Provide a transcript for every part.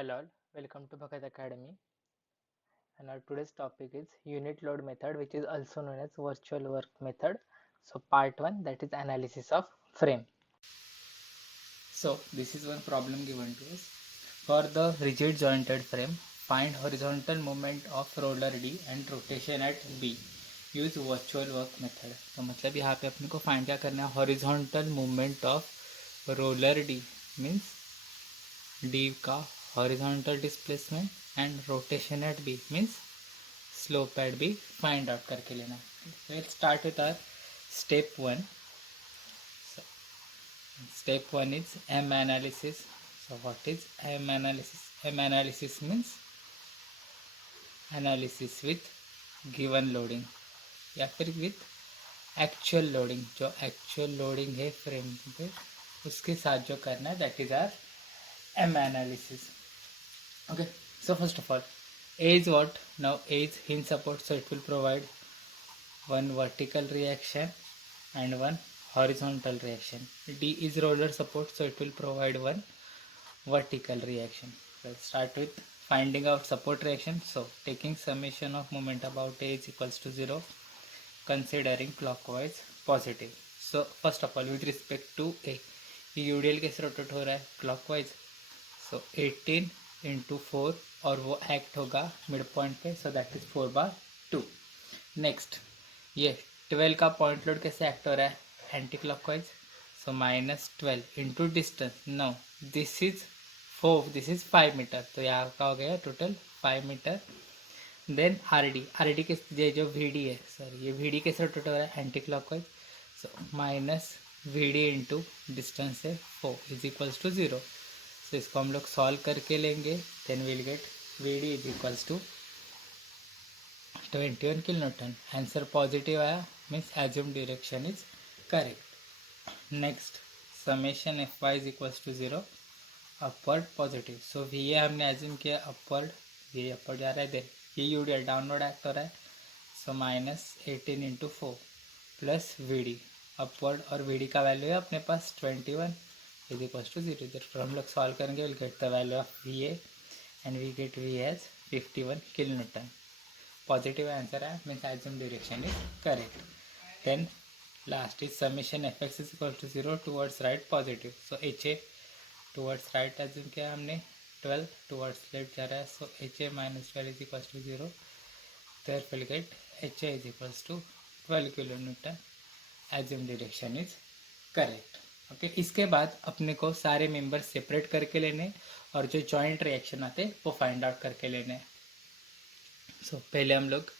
Hello all, welcome to Bhagat Academy. And our today's topic is unit load method, which is also known as virtual work method. So part 1, that is analysis of frame. So this is one problem given to us. For the rigid jointed frame, find horizontal movement of roller D and rotation at B. Use virtual work method. तो मतलब यहाँ पे अपने को find क्या करना है, horizontal movement of roller D means D का horizontal displacement and rotation at B means slope at B find out करके लेना. Let's start with our step 1. Step 1 is M analysis. So what is M analysis? M analysis means analysis with given loading या फिर with actual loading. जो actual loading है frame पे उसके साथ जो करना है, that is our M analysis. Okay, so first of all, A is what? Now A is hinge support, so it will provide one vertical reaction and one horizontal reaction. D is roller support, so it will provide one vertical reaction. Let's start with finding out support reaction. So taking summation of moment about A is equals to 0, considering clockwise positive. So first of all, with respect to A, ये UDL कैसे rotate हो रहा है? Clockwise. सो 18 into 4 और वो act होगा mid point पे, सो that is 4/2. Next, ये 12 का पॉइंट लोड कैसे एक्ट हो रहा है? Anti clockwise. So -12 into distance. No, this is 4, this is 5 metre, तो यहाँ का हो गया total 5 metre. Then R D के जो वी डी है, सॉरी ये वी डी कैसे रोटेट हो रहा है? Anti clockwise. So minus V D into distance है 4 इज इक्वल्स टू 0. सो इसको हम लोग सॉल्व करके लेंगे. Then will get V D is equals to 21 kilo newton. Answer positive आया means assume direction is correct. Next, summation F Y is equals to 0, upward positive. So we uh हमने assume किया upward, ये upward जा रहा है. Then ये U D downward act हो रहा है. So -18 into 4 plus V D upward, और वी डी का वैल्यू है अपने पास 21 इज इक्वल्स टू 0. फिर हम लोग सॉल्व करेंगे, will get the value of V A and V get V as 51 kilo newton. Positive answer है means assume direction is correct. Then last is summation F X is equal to 0 towards right positive. So H A towards right assume किया हमने, 12 towards left जा रहा है. So H A -12 is equals to 0. There will get H A is equals to 12 kilo Newton. Assume direction is correct. Okay, इसके बाद अपने को सारे मेंबर सेपरेट करके लेने और जो जॉइंट रिएक्शन आते हैं वो फाइंड आउट करके लेने. सो पहले हम लोग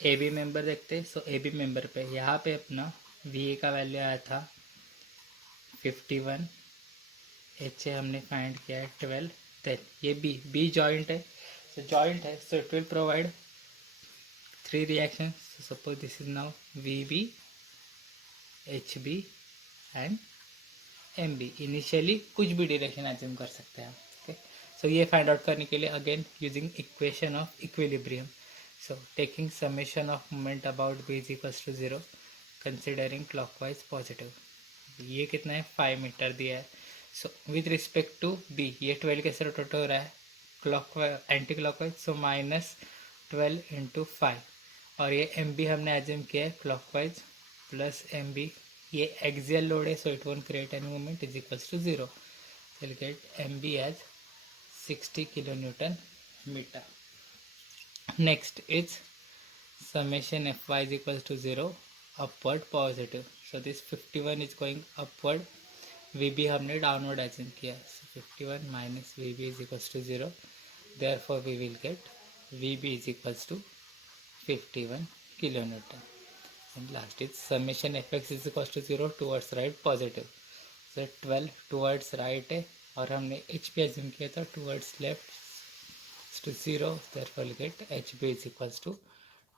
ए बी मेंबर देखते हैं. सो ए बी मेंबर पे यहाँ पे अपना वी ए का वैल्यू आया था 51, एच ए हमने फाइंड किया है 12. देन ये बी जॉइंट है, सो जॉइंट है, so it will provide 3 reaction. So suppose this is now V B, H B and M B. Initially कुछ भी डायरेक्शन एज्यूम कर सकते हैं. ओके, सो ये फाइंड आउट करने के लिए again using equation of equilibrium. So taking summation of moment about B is equals to 0, considering clockwise positive. ये कितना है? 5 मीटर दिया है. So with respect to B ये 12 कैसे रोटेट हो रहा है? Clockwise anti clockwise. So -12 into 5, और ये एम बी हमने एज्यूम किया है क्लॉकवाइज प्लस एम बी. ये एक्सियल लोड है, so it won't create any moment is equals to 0. Will get M B as 60 kilo Newton metre. Next is summation F Y is equals to 0, upward positive. So this 51 is going upward. V B हमने downward assume किया. So 51 minus V B is equals to 0. Therefore we will get V B is equals to 51 kilo newton. And last is summation fx is equals to 0 towards right positive. So 12 towards right है और हमने H P assume किया था towards left to 0. therefore we'll get H P is equals to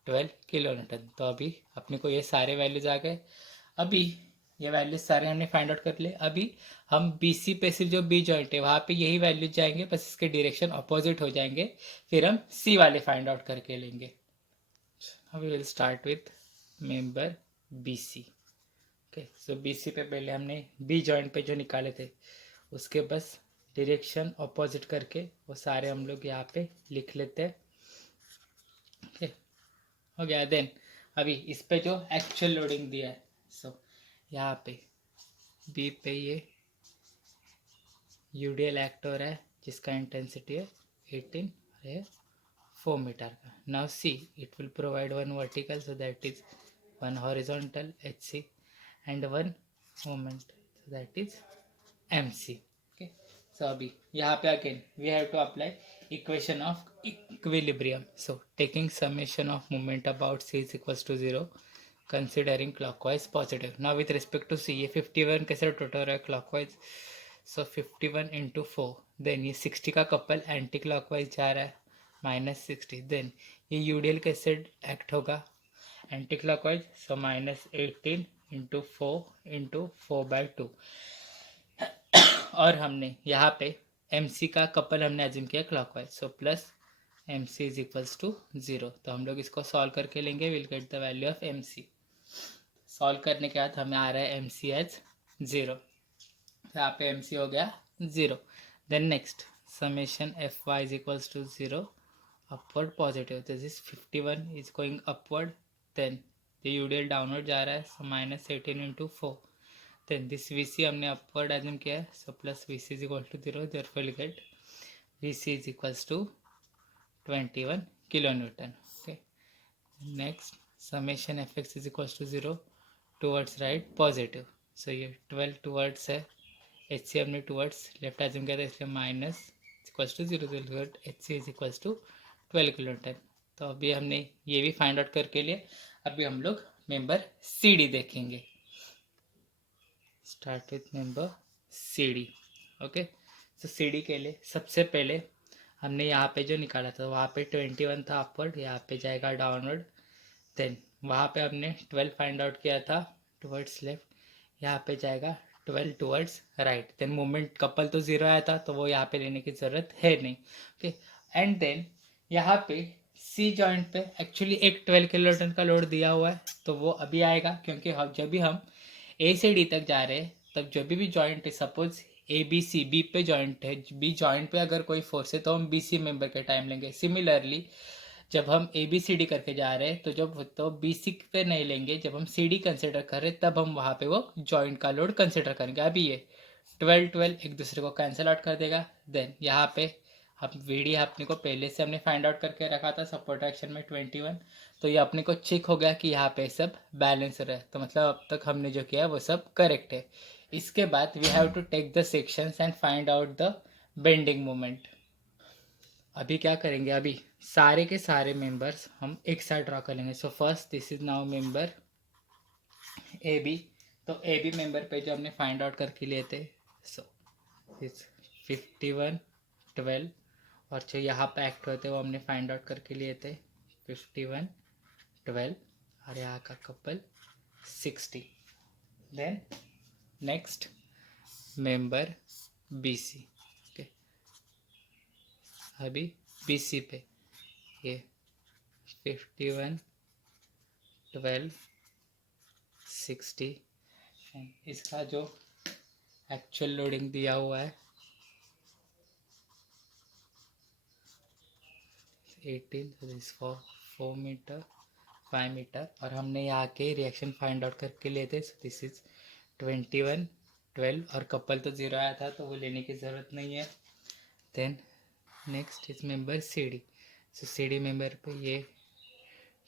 12 kilo newton. तो अभी अपने को ये सारे वैल्यूज आ गए. अभी ये वैल्यूज सारे हमने फाइंड आउट कर लिए. अभी हम बी सी पे सिर्फ जो बी जॉइंट है वहाँ पे यही वैल्यूज जाएंगे, बस इसके डायरेक्शन अपोजिट हो जाएंगे. फिर हम सी वाले फाइंड आउट करके लेंगे. अभी will start with member B C. Okay, so B C पे पहले हमने बी जॉइंट पे जो निकाले थे उसके बस डायरेक्शन अपोजिट करके वो सारे हम लोग यहाँ पे लिख लेते हैं। ओके, हो गया। देन अभी इस पे जो एक्चुअल लोडिंग दिया है, सो यहाँ पे बी पे ये यूडीएल एक्ट हो रहा है जिसका इंटेंसिटी है 18 और ये 4 मीटर का। Now see it will provide one vertical, so that is one horizontal H C and one moment, so that is M C. Okay, so अभी यहाँ पे again we have to apply equation of equilibrium. So taking summation of moment about C is equals to 0 considering clockwise positive. Now with respect to C, ये 51 कैसे rotate हो रहा है clockwise, सो 51 into 4, then ये 60 का कपल एंटी क्लॉकवाइज जा रहा है -60, देन ये यूडीएल कैसे एक्ट होगा एंटी क्लॉकवाइज, सो -18 इंटू 4/2। और हमने यहाँ पे एम सी का कपल हमने एज्यूम किया clockwise, so plus M C is equals to 0। तो हम लोग इसको सॉल्व करके लेंगे, will get the value of M C. Solve करने के बाद हमें आ रहा है एम सी एज 0, यहाँ पे एम सी हो गया 0। Then next summation F Y is equals to 0 upward positive, this is 51 is going upward, then ये यूडीएल डाउनवर्ड जा रहा है, so -18 into 4, then this V C हमने अपवर्ड एज्यूम किया है, so plus V C is equal to 0, therefore will get V C is equals to 21 kilo newton. Okay, next summation F X is equals to 0 towards right positive, सो ये 12 towards है, H C हमने towards left assume किया था इसलिए minus equals to 0, H C is equals to 12 kilo newton. तो अभी हमने ये भी फाइंड आउट करके लिए, अभी हम लोग मेंबर सी डी देखेंगे। Start with member C D. Okay, तो सी डी के लिए सबसे पहले हमने यहाँ पे जो निकाला था वहाँ पे 21 था अपवर्ड, यहाँ पे जाएगा डाउनवर्ड, देन वहाँ पे हमने 12 फाइंड आउट किया था टुवर्ड्स लेफ्ट, यहाँ पे जाएगा 12 towards right, then moment couple तो 0 आया था तो वो यहाँ पे लेने की ज़रूरत है नहीं। ओके, एंड देन यहाँ पे सी जॉइंट पे एक्चुअली एक 12 किलो न्यूटन का लोड दिया हुआ है, तो वो अभी आएगा क्योंकि हम जब भी हम ए से डी तक जा रहे हैं तब जब भी जॉइंट है, suppose A B C B पे जॉइंट है, बी जॉइंट पे अगर कोई फोर्स है तो हम बी सी मेंबर के टाइम लेंगे। सिमिलरली जब हम ए बी सी डी करके जा रहे हैं तो बी सी पे नहीं लेंगे, जब हम सी डी कंसिडर कर रहे तब हम वहाँ पे वो जॉइंट का लोड कंसिडर करेंगे। अभी ये 12 एक दूसरे को कैंसिल आउट कर देगा, देन यहाँ पे हम वी डी अपने को पहले से हमने फाइंड आउट करके रखा था सपोर्ट एक्शन में 21, तो ये अपने को चेक हो गया कि यहाँ पे सब बैलेंस रहे, तो मतलब अब तक हमने जो किया है वो सब करेक्ट है। इसके बाद we have to take the sections and find out the bending moment. अभी क्या करेंगे, अभी सारे के सारे मेंबर्स हम एक साथ ड्रॉ कर लेंगे। So first this is now member A B, तो ए बी मेंबर पे जो हमने फाइंड आउट करके लिए थे, सो इस 51 12, और जो यहाँ पे एक्ट होते वो हमने फाइंड आउट करके लिए थे 51 12, और यहाँ का couple 60। Then next member B C. Okay, अभी बी सी पे ये 51 12 60, इसका जो एक्चुअल लोडिंग दिया हुआ है 18, 4 मीटर 5 मीटर, और हमने यहाँ के रिएक्शन फाइंड आउट करके लिए थे, दिस इज 21 12, और कपल तो 0 आया था तो वो लेने की ज़रूरत नहीं है। Then next is member C D, so C D member पे ये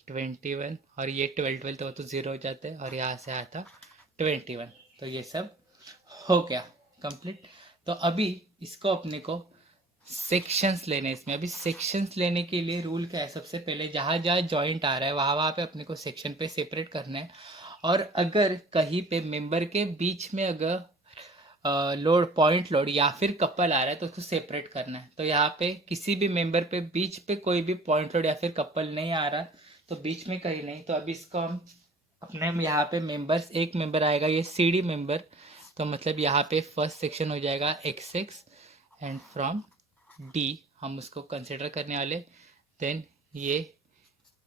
21 और ये 12 तो वो तो 0 हो जाते हैं, और यहाँ से आया था 21, तो ये सब हो गया कंप्लीट। तो अभी इसको अपने को सेक्शंस लेने, इसमें अभी सेक्शंस लेने के लिए रूल क्या है, सबसे पहले जहाँ जहाँ जॉइंट आ रहा है वहाँ वहाँ पे अपने को सेक्शन पे सेपरेट करना है, और अगर कहीं पे मेंबर के बीच में अगर लोड पॉइंट लोड या फिर कपल आ रहा है तो उसको सेपरेट करना है। तो यहाँ पे किसी भी मेंबर पे बीच पे कोई भी पॉइंट लोड या फिर कपल नहीं आ रहा, तो बीच में कहीं नहीं, तो अभी इसको हम अपने यहाँ पे मेंबर्स, एक मेंबर आएगा ये सी डी मेंबर, तो मतलब यहाँ पे फर्स्ट सेक्शन हो जाएगा X X, and from D हम उसको कंसिडर करने वाले, देन ये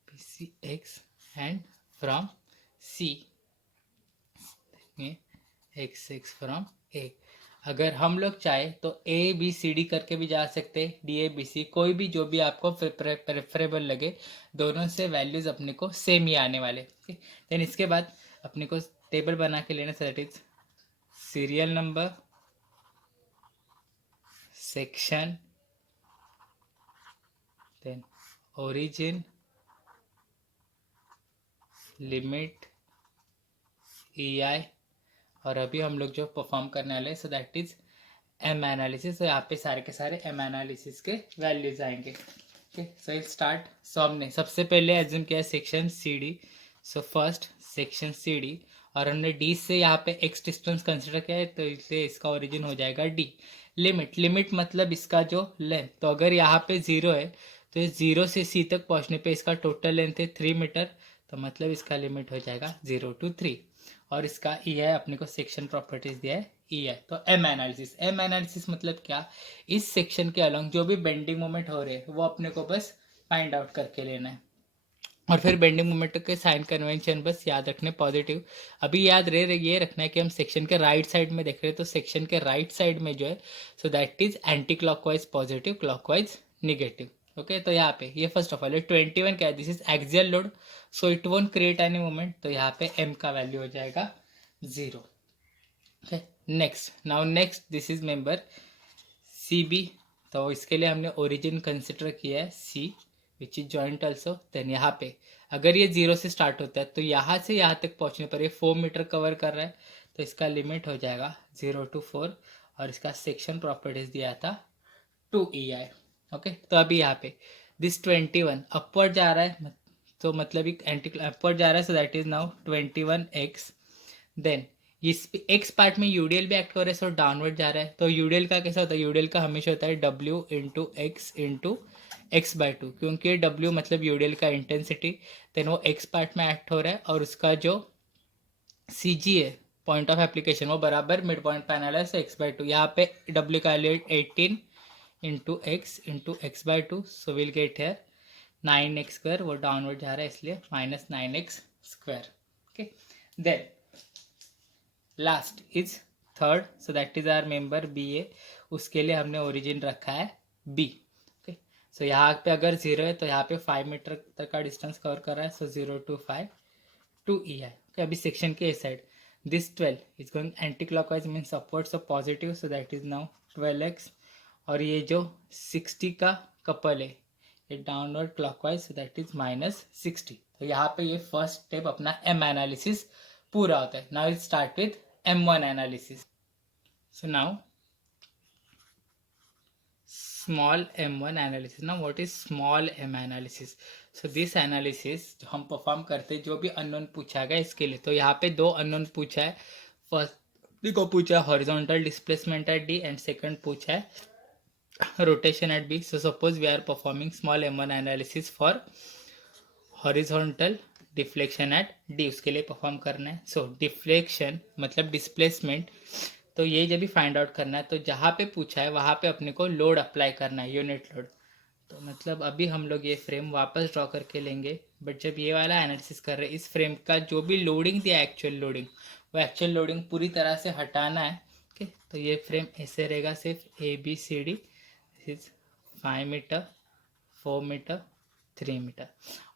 P C X, and from C X X from A. अगर हम लोग चाहे तो ए बी सी डी करके भी जा सकते, डी ए बी सी, कोई भी जो भी आपको प्रेफरेबल लगे, दोनों से वैल्यूज अपने को सेम ही आने वाले। देन इसके बाद अपने को टेबल बना के लेना, that is serial number, section, then origin, limit, E I, और अभी हम लोग जो परफॉर्म करने वाले हैं, so that is M analysis. तो यहाँ पे सारे के सारे एम एनालिसिस के वैल्यूज आएंगे। Okay, so it start. So हमने सबसे पहले एज्यूम किया section C D, so first section C D, और हमने डी से यहाँ पे एक्स डिस्टेंस कंसिडर किया है, तो इसलिए इसका ओरिजिन हो जाएगा डी। लिमिट, लिमिट मतलब इसका जो लेंथ, तो अगर यहाँ पे जीरो है तो इस जीरो से सी तक पहुँचने पे इसका टोटल लेंथ है 3 मीटर, तो मतलब इसका लिमिट हो जाएगा 0 to 3। और इसका ई है, अपने को सेक्शन प्रॉपर्टीज दिया है ई है। तो एम एनालिसिस, एम एनालिसिस मतलब क्या, इस सेक्शन के अलॉन्ग जो भी बेंडिंग मोमेंट हो रहे हैं वो अपने को बस फाइंड आउट करके लेना है। और फिर बेंडिंग मोमेंट के साइन कन्वेंशन बस याद रखने पॉजिटिव। अभी याद रहे ये रखना है कि हम सेक्शन के राइट साइड में देख रहे हैं, तो सेक्शन के राइट साइड में जो है, so that is anti clockwise positive, clockwise negative. Okay, तो यहाँ पे ये फर्स्ट ऑफ ऑल 21 क्या है, this is axial load, so it won't create any moment, तो यहाँ पे एम का वैल्यू हो जाएगा 0। Okay, next, now next this is member C B, तो इसके लिए हमने ओरिजिन कंसिडर किया है C, which is joint also. Then यहाँ पे अगर ये 0 से स्टार्ट होता है तो यहाँ से यहाँ तक पहुँचने पर ये 4 मीटर कवर कर रहा है, तो इसका लिमिट हो जाएगा 0 to 4, और इसका सेक्शन प्रॉपर्टीज दिया था 2EI। ओके, तो अभी यहाँ पे दिस 21 अपवर्ड जा रहा है, तो मतलब एक एंटी अपवर्ड जा रहा है, so that is now 21x। देन इस एक्स पार्ट में यूडीएल भी एक्ट हो रहा है, सो डाउनवर्ड जा रहा है। तो यूडीएल का कैसा होता है, यूडीएल का हमेशा होता है W/X/X/2, क्योंकि ये W मतलब यूडीएल का इंटेंसिटी, देन वो एक्स पार्ट में एक्ट हो रहा है, और उसका जो सी जी है, पॉइंट ऑफ एप्लीकेशन, वो बराबर मिड पॉइंट पे आने वाला है, सो x/2। यहाँ पे W का value 18 × x/2, so will get here 9x², वो डाउनवर्ड जा रहा है इसलिए -9x²। Okay, then last is third, so that is our member B A, उसके लिए हमने ओरिजिन रखा है बी। ओके, सो यहाँ पे अगर 0 है तो यहाँ पे 5 मीटर तक का डिस्टेंस कवर कर रहा है, सो 0 to 5 2EI। ओके, अभी सेक्शन के इस side this 12 is going anti clockwise, means upward, so positive, so that is now 12x। और ये जो 60 का कपल है ये downward clockwise, so that is -60। तो यहाँ पे ये फर्स्ट स्टेप अपना एम एनालिसिस पूरा होता है। Now it start with M1 analysis. So now small m1 analysis. Now what is small m analysis? So this analysis जो हम परफॉर्म करते हैं, जो भी अननोन पूछा गया इसके लिए, तो यहाँ पे 2 अननोन पूछा है। फर्स्ट को पूछा है horizontal displacement at D, and second पूछा है rotation at B. So suppose we are performing small m1 analysis for horizontal deflection at D, उसके लिए परफॉर्म करना है। सो डिफ्लेक्शन मतलब डिस्प्लेसमेंट, तो ये जब भी फाइंड आउट करना है, तो जहाँ पे पूछा है वहाँ पे अपने को लोड अप्लाई करना है, यूनिट लोड। तो मतलब अभी हम लोग ये फ्रेम वापस ड्रॉ करके लेंगे, बट जब ये वाला एनालिसिस कर रहे हैं, इस फ्रेम का जो भी लोडिंग दिया एक्चुअल लोडिंग, वो एक्चुअल लोडिंग पूरी तरह से हटाना है। ओके, तो ये फ्रेम ऐसे रहेगा, सिर्फ ABCD, 5 मीटर, 4 मीटर, 3 मीटर।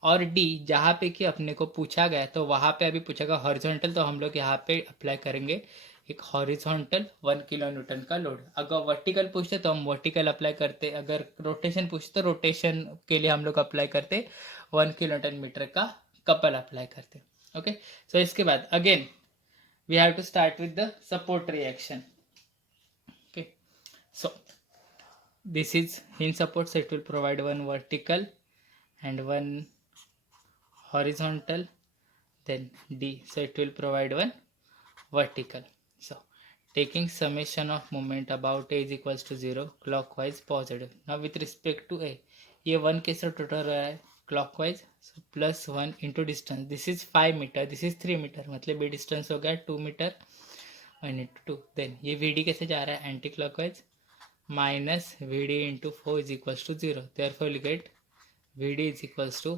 और डी जहाँ पे कि अपने को पूछा गया, तो वहाँ पे अभी पूछा गया हॉरिजॉन्टल, तो हम लोग यहाँ पे अप्लाई करेंगे एक हॉरिजॉन्टल 1 किलो न्यूटन का लोड। अगर वर्टिकल पूछते तो हम वर्टिकल अप्लाई करते, अगर रोटेशन पूछते तो रोटेशन के लिए हम लोग अप्लाई करते 1 किलो न्यूटन मीटर का कपल अप्लाई करते। ओके, सो इसके बाद again we have to start with the support reaction. Okay, so this is hinge support, so it will provide one vertical and one horizontal, then D, so it will provide one vertical. So taking summation of moment about A is equals to 0 clockwise positive. Now with respect to A, ये 1 के साथ total रहा है clockwise, so +1 into distance, this is 5 metre, this is 3 metre, मतलब ये distance हो गया 2 metre, 1 into 2। Then ये VD कैसे जा रहा है anti clockwise, minus VD into 4 is equals to 0. Therefore, we'll get VD is equals to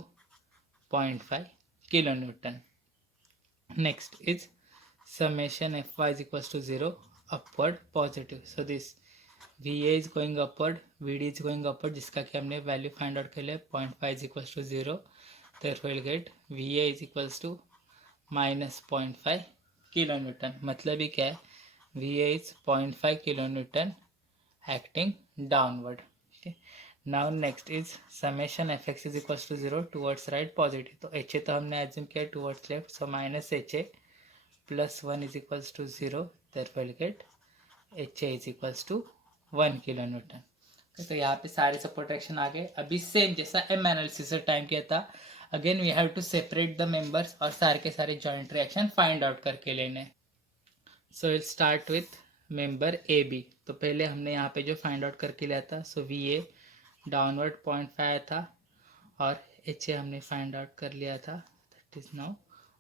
0.5 kilonewton. Next is summation Fy is equals to 0 upward positive. So this VA is going upward, VD is going upward, जिसका कि हमने value find out कर लिया 0.5 is equals to 0. Therefore we'll get VA is equals to minus 0.5 kilonewton. मतलब ही क्या है, VA is 0.5 kilonewton acting downward. Okay. Now next is summation fx is equals to 0 towards right positive. तो HA तो हमने assume किया towards left, so minus HA plus 1 is equals to 0. Therefore we'll get HA is equals to 1 kilonewton. तो यहाँ पे सारे support action आ गए. अभी सेम जैसा एम एनालिसिस से टाइम किया था, again we have to separate the members और सारे के सारे जॉइंट रिएक्शन फाइंड आउट करके लेने. So will start with member A B. तो पहले हमने यहाँ पे जो फाइंड आउट करके लिया था, सो वी ए डाउनवर्ड 0.5 था और एच ए हमने फाइंड आउट कर लिया था, दैट इज नाउ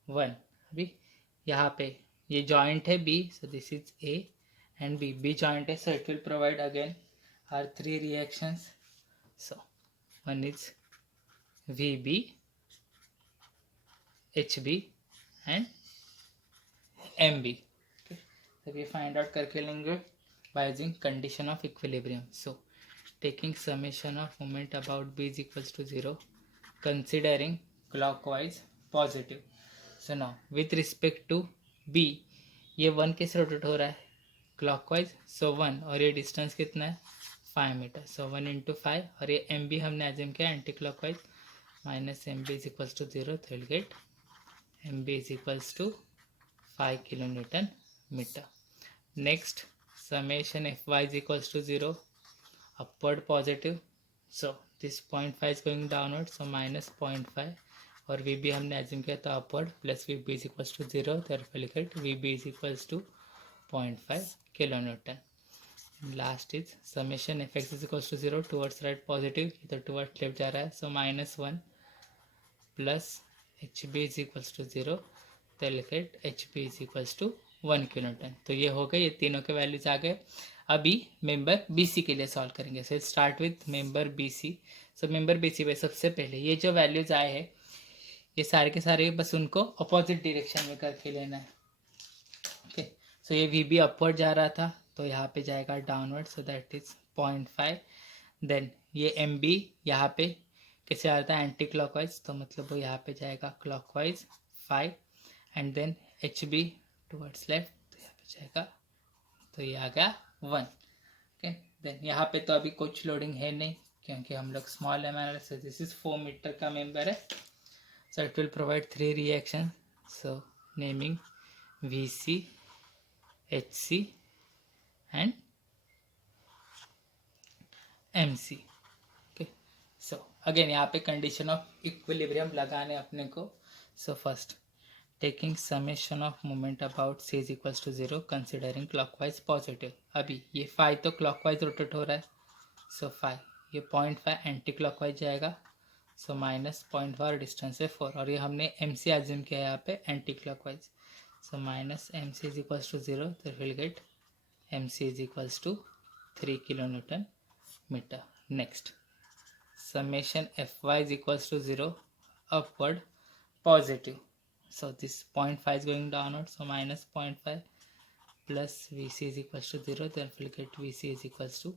1. अभी यहाँ पे ये जॉइंट है B, so this is A and B joint है, so it will provide again our three reactions. So one is VB, HB and MB. Okay, so we find out करके लेंगे by using condition of equilibrium. So taking summation of moment about B is equals to 0, considering clockwise positive. So now with respect to B, ये 1 कैसे rotate हो रहा है clockwise, सो 1, और ये distance कितना है 5 मीटर, सो 1 into 5, और ये एम बी हमने एज्यूम किया anti clockwise, minus M B is equals to 0, तो will get M B is equals to 5 kilonewton metre. Next summation F Y is equals to 0, upward positive, so this 0.5 is going downward, so minus 0.5, और V B हमने assume किया था upward, plus V B is equals to 0, तो will get V B is equals to 0.5 kilonewton. Last is summation fx is equals to 0 towards right positive, इधर towards left जा रहा है, so minus 1 plus hb is equals to 0, तो लिख hb is equals to 1 kilonewton. तो ये हो गए, ये तीनों के वैल्यूज आ गए. अभी मेंबर BC के लिए सॉल्व करेंगे. So start with member BC. So member BC पे सबसे पहले ये जो वैल्यूज आए हैं, ये सारे के सारे बस उनको अपोजिट डायरेक्शन में करके लेना है. ओके, सो ये वी बी अपवर्ड जा रहा था, तो यहाँ पे जाएगा downward, so that is 0.5. Then ये एम बी यहाँ पे कैसे आ रहा था एंटी क्लॉकवाइज, तो मतलब वो यहाँ पे जाएगा clockwise 5, and then H B towards left, तो यहाँ पे जाएगा, तो ये आ गया 1. ओके, देन यहाँ पे तो अभी कुछ लोडिंग है नहीं क्योंकि हम लोग small analysis, this is 4 metre का मेंबर है, so it will provide 3 reaction. So naming VC, HC and MC. Okay, so again यहाँ पे condition of equilibrium लगाने अपने को. So first taking summation of moment about C is equals to 0, considering clockwise positive. अभी ये 5 तो clockwise rotate हो रहा है, so 5, ये 0.5 एंटी क्लॉकवाइज जाएगा, so माइनस 0.5 डिस्टेंस है 4, और ये हमने MC एज्यूम किया है यहाँ पे anti clockwise, so minus MC is equals to 0, so we'll get MC is equals to 3 kilonewton meter. Next, summation Fy is equals to 0, upward positive, so this 0.5 is going downward, so minus 0.5 plus Vc is equals to 0, then we'll get Vc is equals to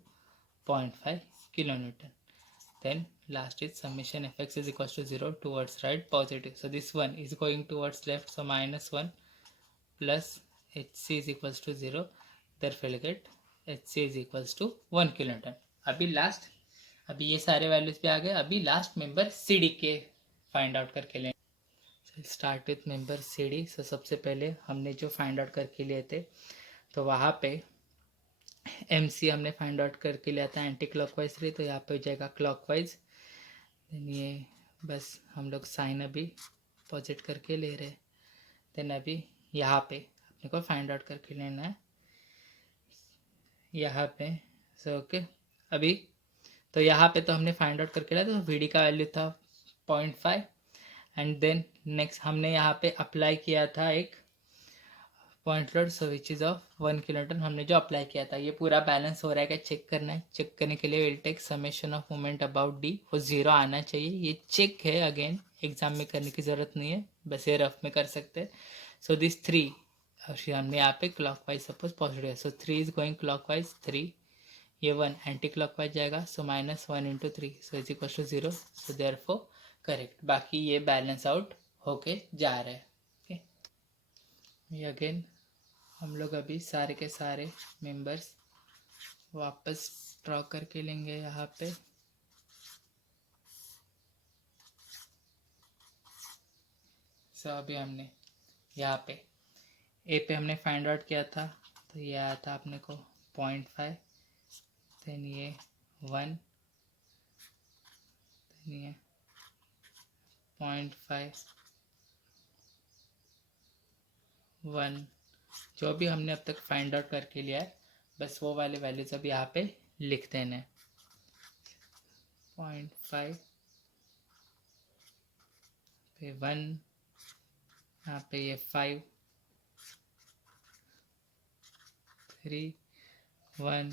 0.5 kilonewton. Then last is summation Fx is equals to 0 towards right positive, so this one is going towards left, so minus 1 plus hc is equals to 0, therefore we'll get hc is equals to 1 kilonewton. अभी last, अभी ये सारे values पे आ गए. अभी last member CD के find out करके लें. Start with member CD. सो सबसे पहले हमने जो फाइंड आउट करके लिए थे, तो वहाँ पे MC हमने फाइंड आउट करके लिया था एंटी क्लॉकवाइज थ्री, तो यहाँ पे हो जाएगा क्लॉकवाइज. ये बस हम लोग साइन अभी पॉजिट करके ले रहे. देन अभी यहाँ पे अपने को फाइंड आउट करके लेना है यहाँ पे. सो ओके, अभी तो यहाँ पे तो हमने फाइंड आउट करके लिया, तो VD का वैल्यू था 0.5, एंड देन नेक्स्ट हमने यहाँ पे अप्लाई किया था एक point load, so which is of 1 kilonewton. हमने जो अप्लाई किया था, ये पूरा बैलेंस हो रहा है क्या चेक करना है. चेक करने के लिए will take summation of moment about D, वो 0 आना चाहिए. ये चेक है, अगेन एग्जाम में करने की ज़रूरत नहीं है, बस ये रफ में कर सकते हैं. सो दिस 3 और हमने यहाँ पे क्लॉकवाइज सपोज पॉजिटिव है, सो 3 इज गोइंग क्लॉकवाइज 3, ये 1 एंटी क्लॉकवाइज जाएगा, so -1 into 3 so is equal to 0, so therefore correct. बाकी ये बैलेंस आउट होके जा रहा है। ओके, ये अगेन हम लोग अभी सारे के सारे मेंबर्स वापस ड्रॉ करके लेंगे यहाँ पे। सो अभी हमने यहाँ पे ए पे हमने फाइंड आउट किया था, तो ये आया था अपने को 0.5, देन ये 1, देन ये 0.5, 1, जो भी हमने अब तक फाइंड आउट करके लिया है बस वो वाले वैल्यूज अब यहाँ पे लिख देना है। 0.5 पे 1, यहाँ पे ये 5, 3, 1,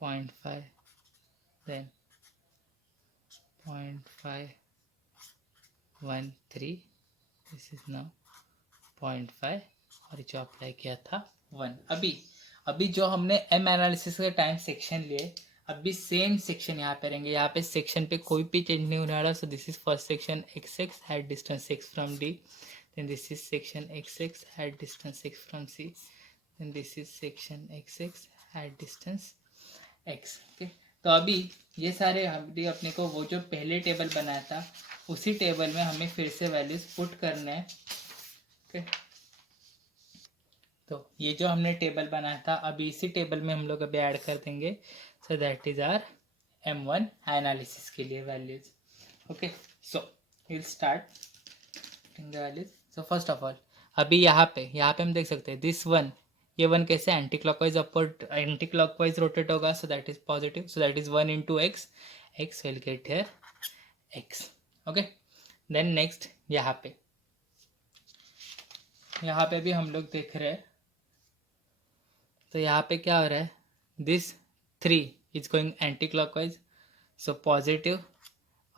0.5, देन 0.5, 1, 3, दिस इज नाउ 0.5 और जो अप्लाई किया था 1। अभी जो हमने एम एनालिसिस के टाइम सेक्शन लिए, अभी सेम सेक्शन यहाँ पे रहेंगे। यहाँ पे सेक्शन पे कोई भी चेंज नहीं होने वाला। सो this is first section x6 at distance 6 from D, then this is section x6 at distance 6 from C, then this is section x6 at distance x। Okay, तो अभी ये सारे अभी अपने को वो जो पहले टेबल बनाया था उसी टेबल में हमें फिर से वैल्यूज पुट करना है। ओके, तो ये जो हमने टेबल बनाया था अभी इसी टेबल में हम लोग अभी ऐड कर देंगे। So that is our M1 analysis के लिए values. Okay, so will start values. So first of all अभी यहाँ पे हम देख सकते हैं दिस वन, ये वन कैसे anti clockwise upward anti clockwise rotate होगा, so that is positive, so that is 1 into X, X will get here X. Okay, then next यहाँ पे भी हम लोग देख रहे हैं, तो यहाँ पे क्या हो रहा है, this 3 is going anti clockwise, so positive,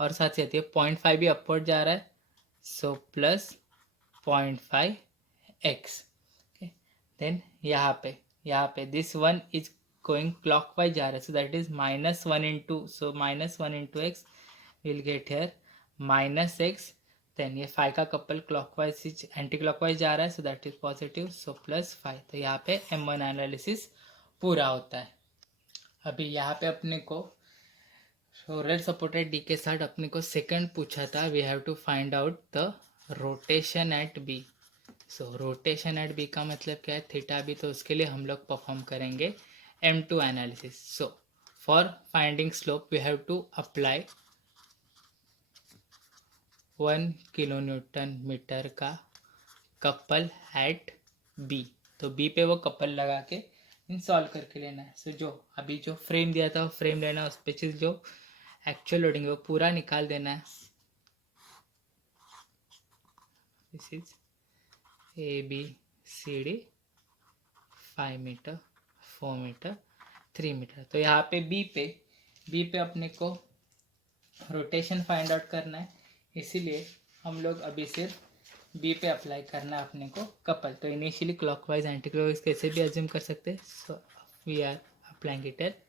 और साथ ही 0.5 भी अपवर्ड जा रहा है, सो प्लस 0.5 एक्स। देन यहाँ पे this one is going clockwise जा रहा है, so that is -1 into, so -1 into X will get here -x। देन ये 5 का couple clockwise is anti clockwise जा रहा है, so that is positive, so +5। तो यहाँ पे M1 एनालिसिस पूरा होता है। अभी यहाँ पे अपने को रोलर सपोर्टेड डी के साथ अपने को सेकंड पूछा था, we have to find out the rotation at B. So rotation at B का मतलब क्या है, थीटा बी, तो उसके लिए हम लोग परफॉर्म करेंगे M2 analysis. So for finding slope we have to apply 1 kilo Newton metre का कपल एट बी। तो बी पे वो कपल लगा के इंस्टॉल करके लेना है। सो जो अभी जो फ्रेम दिया था वो फ्रेम लेना है, उस पे चीज जो एक्चुअल लोडिंग है वो पूरा निकाल देना है। This is ABCD 5 metre, 4 metre, 3 metre. तो यहाँ पे बी पे अपने को रोटेशन फाइंड आउट करना है, इसीलिए हम लोग अभी सिर्फ बी पे अप्लाई करना है अपने को कपल। तो इनिशियली क्लॉकवाइज एंटी क्लॉकवाइज कैसे भी अज्यूम कर सकते हैं, so we are applying it at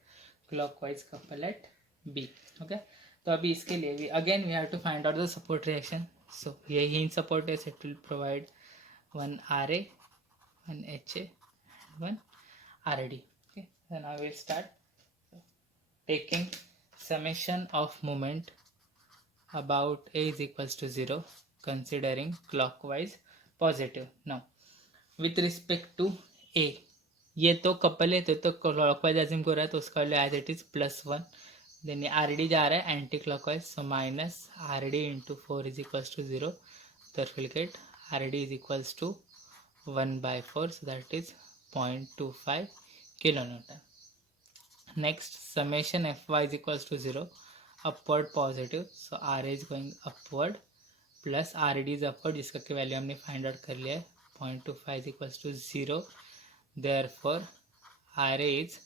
clockwise couple at B. Okay, तो अभी इसके लिए we again we have to find out the support reaction. So ये hinge support is it will provide 1 RA, 1 HA, 1 RD. Okay, then I will start taking summation of moment about A is equals to 0 considering clockwise positive. Now with respect to A, ये तो couple है, तो clockwise assume कर रहा है, तो उसका value as it is +1। Then ये RD जा रहा है anti clockwise, so -RD into 4 is equals to 0, तो will get RD is equals to 1/4, so that is 0.25 kilonewton. Next, summation Fy is equals to 0, upward positive, so RA is going upward plus RD is upward, जिसका की value हमने find out कर लिया है, 0.25 is equals to 0, therefore RA is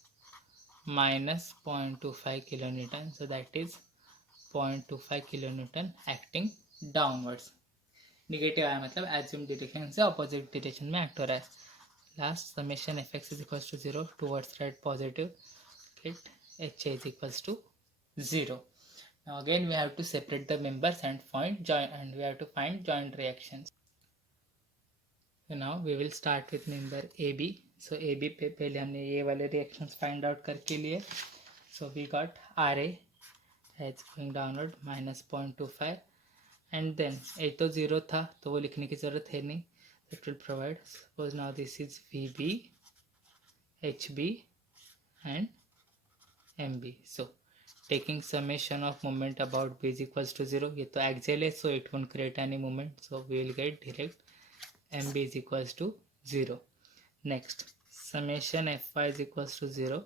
-0.25 kilonewton, so that is 0.25 kilonewton acting downwards. Negative आया मतलब assume direction से opposite direction में एक्ट हो रहा है. Last summation F X is equals to 0 towards right positive, get H is equals to 0. Now again we have to separate the members and find we have to find joint reactions. So now we will start with member AB. So AB पे पहले हमने ये वाले reactions find out करके लिए. So we got RA as going downward minus 0.25 and then A तो 0 था तो वो लिखने की ज़रूरत है नहीं. It will provide, suppose now this is VB, HB and MB. So taking summation of moment about B is equals to 0. ये तो axial है, so it won't create any moment, so we will get direct MB is equals to 0. Next, summation FY is equals to 0,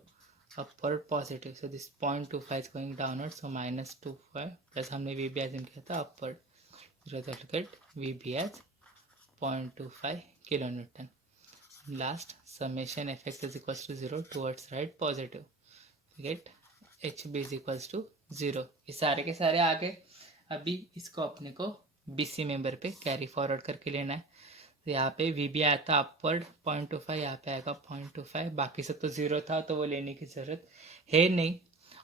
upward positive, so this 0.25 is going downward, so minus 25 plus हमने VB as किया था upward, so that will get VB as 0.25 kilonewton. Last, summation Fx is equals to 0 towards right positive, get H B is equals to 0. ये सारे के सारे आ गए. अभी इसको अपने को बी सी मेंबर पे कैरी फॉरवर्ड करके लेना है. तो यहाँ पे वी बी आया था अपवर्ड 0.25, यहाँ पे आएगा 0.25, बाकी सब तो 0 था तो वो लेने की ज़रूरत है नहीं.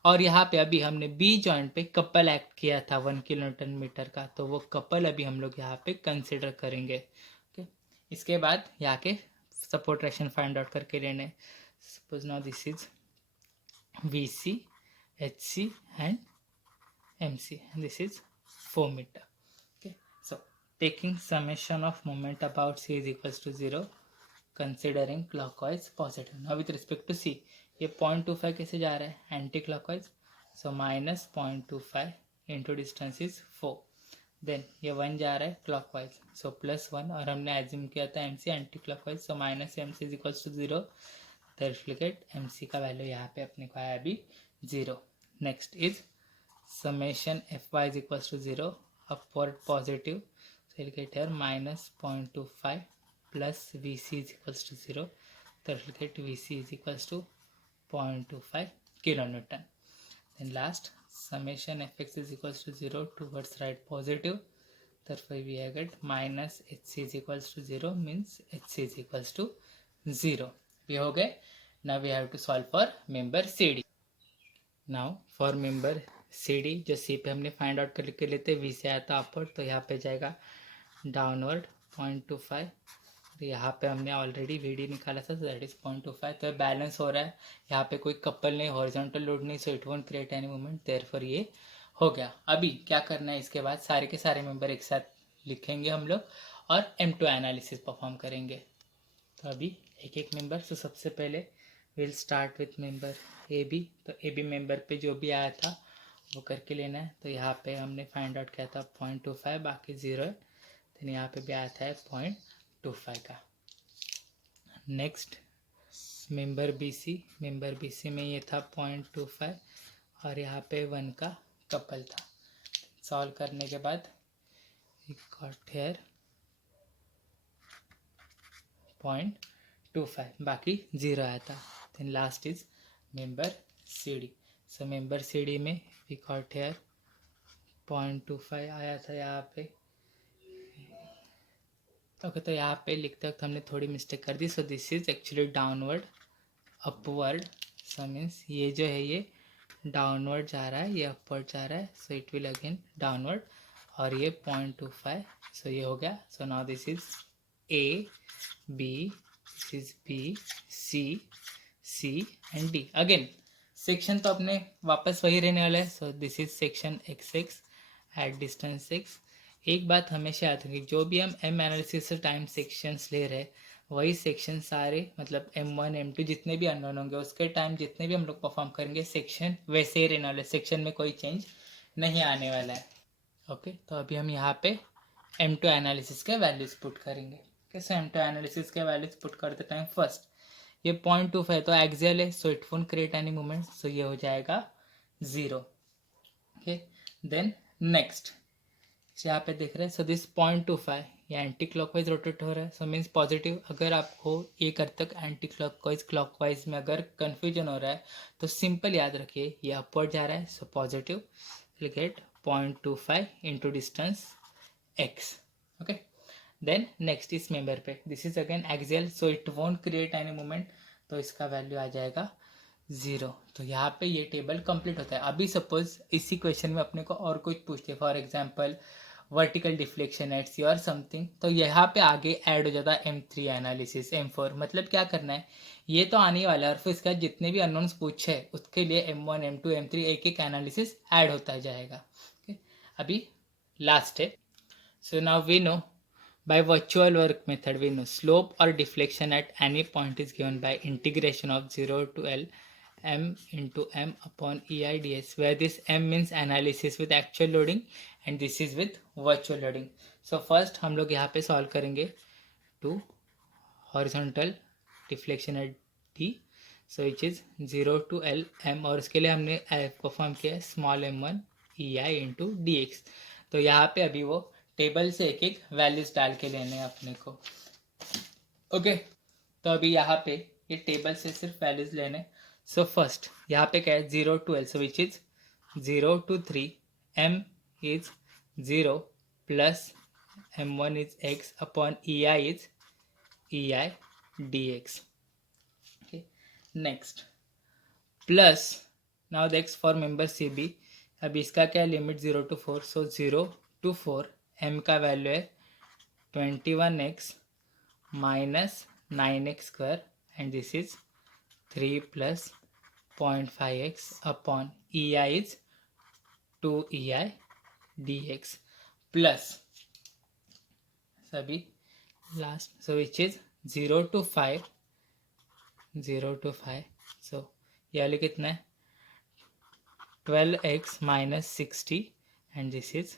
और यहाँ पे अभी हमने बी जॉइंट पे कपल एक्ट किया था 1 किलोन्यूटन मीटर का, तो वो कपल अभी हम लोग यहाँ पे कंसिडर करेंगे. ओके, इसके बाद यहाँ के सपोर्ट रिएक्शन फाइंड आउट करके लेने. Suppose now this is V C, HC and MC, and this is 4 meter. Okay, so taking summation of moment about C is equals to 0, considering clockwise positive. Now with respect to C, ये 0.25 कैसे जा रहा है anti clockwise, so minus 0.25 into distance is 4. Then ये 1 जा रहा है clockwise, so plus 1, और हमने एज्यूम किया था MC anti clockwise, so minus MC is equals to 0. Reflect MC का वैल्यू यहाँ पे अपने को आया अभी 0. Next is summation Fy is equals to 0, upward positive, so you'll get here minus 0.25 plus Vc is equals to 0, so you'll get Vc is equals to 0.25 kilonewton. Then last, summation Fx is equals to 0 towards right positive, therefore we have get minus Hc is equals to 0, means Hc is equals to 0. We हो गए. Now we have to solve for member CD. Now for member C D, जो सी पे हमने find out करके लेते, we से आया था अपवर्ड, तो यहाँ पे जाएगा डाउनवर्ड 0.25. तो यहाँ पे हमने ऑलरेडी वी डी निकाला था, दैट इज 0.25. तो बैलेंस हो रहा है, यहाँ पे कोई कपल नहीं, हॉरिजॉन्टल लोड नहीं, सो it won't create any movement, therefore ये हो गया. अभी क्या करना है, इसके बाद सारे के सारे मेंबर एक साथ लिखेंगे हम लोग और M2 एनालिसिस परफॉर्म करेंगे. तो अभी एक एक मेंबर, तो सबसे पहले will start with member A B. तो ए बी मेंबर पे जो भी आया था वो करके लेना है. तो यहाँ पे हमने फाइंड आउट किया था 0.25, बाकी 0 है, तो यहाँ पे भी आया था 0.25 का. Next member B C, member B C में ये था 0.25 और यहाँ पे 1 का कपल था. सॉल्व करने के बाद गॉट हियर 0.25, बाकी 0 आया था. Then last is member C D. So member C D में वी गॉट हियर 0.25 आया था यहाँ पे. ओके, तो यहाँ पे लिखते वक्त हमने थोड़ी मिस्टेक कर दी. So this is actually downward upward, so means ये जो है ये डाउनवर्ड जा रहा है, ये अपवर्ड जा रहा है, so it will again downward, और ये 0.25, सो ये हो गया. So now this is A B, this is B C C and D. Again section तो अपने वापस वही रहने वाला है. So this is section X X at distance X. एक बात हमेशा याद रखिए, जो भी हम एम एनालिसिस से टाइम सेक्शंस ले रहे हैं वही सेक्शन सारे, मतलब M1 M2 जितने भी अननोन होंगे उसके टाइम जितने भी हम लोग परफॉर्म करेंगे सेक्शन वैसे ही रहने वाला है, सेक्शन में कोई चेंज नहीं आने वाला है. ओके, तो अभी हम यहाँ पे M2 एनालिसिस के वैल्यूज पुट करेंगे. कैसे M2 एनालिसिस के वैल्यूज पुट करते टाइम, फर्स्ट ये 0.25 तो एक्सियल है, so it won't create any movement, so ये हो जाएगा 0. ओके, देन नेक्स्ट यहाँ पे देख रहे हैं, सो दिस 0.25 ये एंटी क्लॉकवाइज रोटेट हो रहा है, सो मीन्स पॉजिटिव. अगर आपको ये कर तक एंटी क्लॉकवाइज क्लॉकवाइज में अगर कन्फ्यूजन हो रहा है तो सिंपल याद रखिए ये अपवर्ड जा रहा है, so positive, get 0.25 into distance x. Okay, then next इस मेंबर पे, this is again axial, so it won't create any moment, तो इसका वैल्यू आ जाएगा 0। तो यहाँ पे ये टेबल कंप्लीट होता है। अभी सपोज इसी क्वेश्चन में अपने को और कुछ पूछते, for example vertical deflection at C और समथिंग, तो यहाँ पे आगे ऐड हो जाता है M3 एनालिसिस, M4, मतलब क्या करना है, ये तो आने वाला है और फिर इसके बाद जितने भी अननोन्स पूछे उसके लिए M1 M2 M3 एक एक एनालिसिस ऐड होता जाएगा। okay? अभी लास्ट है। So now we know, by virtual work method we know slope or deflection at any point is given by integration of 0 to L m into m upon EI ds, where this m means analysis with actual loading and this is with virtual loading. So first हम लोग यहाँ पे solve करेंगे to horizontal deflection at D, so which is 0 to L m, और उसके लिए हमने perform किया small m1 EI into dx। तो यहाँ पे अभी वो टेबल से एक एक वैल्यूज डाल के लेने हैं अपने को। ओके, तो अभी यहाँ पे ये टेबल से सिर्फ वैल्यूज लेने। सो फर्स्ट यहाँ पे क्या है 0 to L, so which is 0 to 3, m is 0 plus m1 is x upon EI is EI dx। Okay, next plus now next for member CB, अभी इसका क्या लिमिट 0 to 4, सो 0 to 4 m का value है 21x minus 9x square and this is 3 plus 0.5x upon EI is 2EI dx plus सभी last, so which is 0 to 5, 0 to 5, सो ये वाले कितना है 12x minus 60 and this is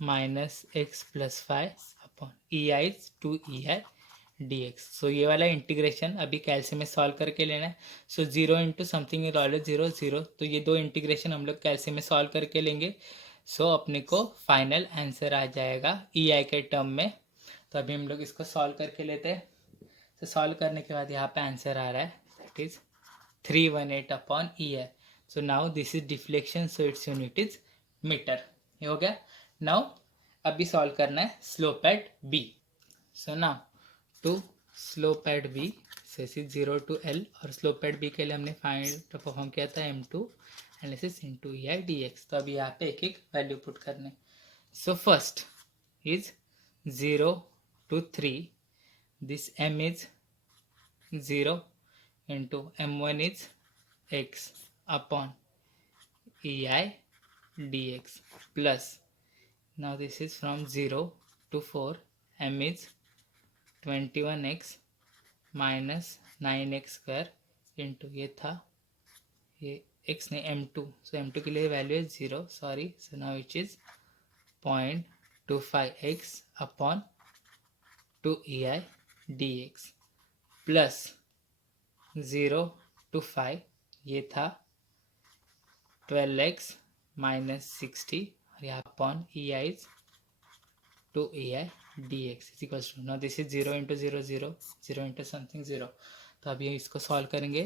minus x plus 5 upon EI is 2EI dx। सो ये वाला integration अभी कैल्सी में solve करके लेना है। सो 0 इंटू समथिंग इज ऑलवेज 0 0, तो ये दो इंटीग्रेशन हम लोग कैल्सी में सॉल्व करके लेंगे। सो अपने को फाइनल आंसर आ जाएगा EI के टर्म में। तो अभी हम लोग इसको सॉल्व करके लेते हैं। तो सॉल्व करने के बाद यहाँ पे आंसर आ रहा है that is 318 upon EI। So now this is deflection, so its unit is metre. ये हो गया। नाउ अभी सॉल्व करना है slope at B। So now to slope at B, से 0 to L, और स्लोप एट B के लिए हमने फाइंड परफॉर्म किया था M2 analysis into EI dx। तो अभी यहाँ पे एक एक वैल्यू पुट करने। So first is 0 to 3, this m is 0 into m1 is x upon EI dx plus now this is from 0 to 4, m is 21x minus 9x square into ये था ये x ने m2, सो m2 के लिए value है 0, sorry, so now which is 0.25x upon 2EI dx plus 0 to 5, ये था 12x minus 60 और यहाँ upon EI is 2EI dx is equals to, now this is 0 into 0 0, 0 into something 0। तो अभी इसको सॉल्व करेंगे,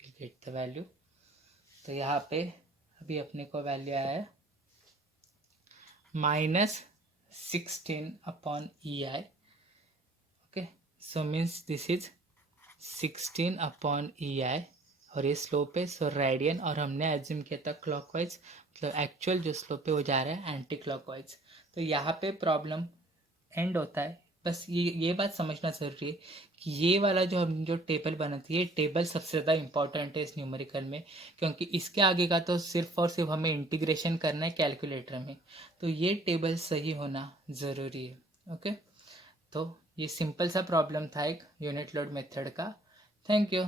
विल गेट द वैल्यू। तो यहाँ पे अभी अपने को वैल्यू आया है minus 16 upon EI। Okay, so means this is 16 upon EI, और ये स्लोप है सो रेडियन, और हमने एज्यूम किया था क्लॉकवाइज, मतलब एक्चुअल जो स्लोप है वो जा रहा है एंटी क्लॉकवाइज। तो यहाँ पे प्रॉब्लम एंड होता है। बस ये बात समझना ज़रूरी है कि ये वाला जो हम जो टेबल बनाती है, ये टेबल सबसे ज़्यादा इंपॉर्टेंट है इस न्यूमेरिकल में, क्योंकि इसके आगे का तो सिर्फ और सिर्फ हमें इंटीग्रेशन करना है कैलकुलेटर में, तो ये टेबल सही होना ज़रूरी है। ओके, तो ये सिंपल सा प्रॉब्लम था एक यूनिट लोड मेथड का। Thank you.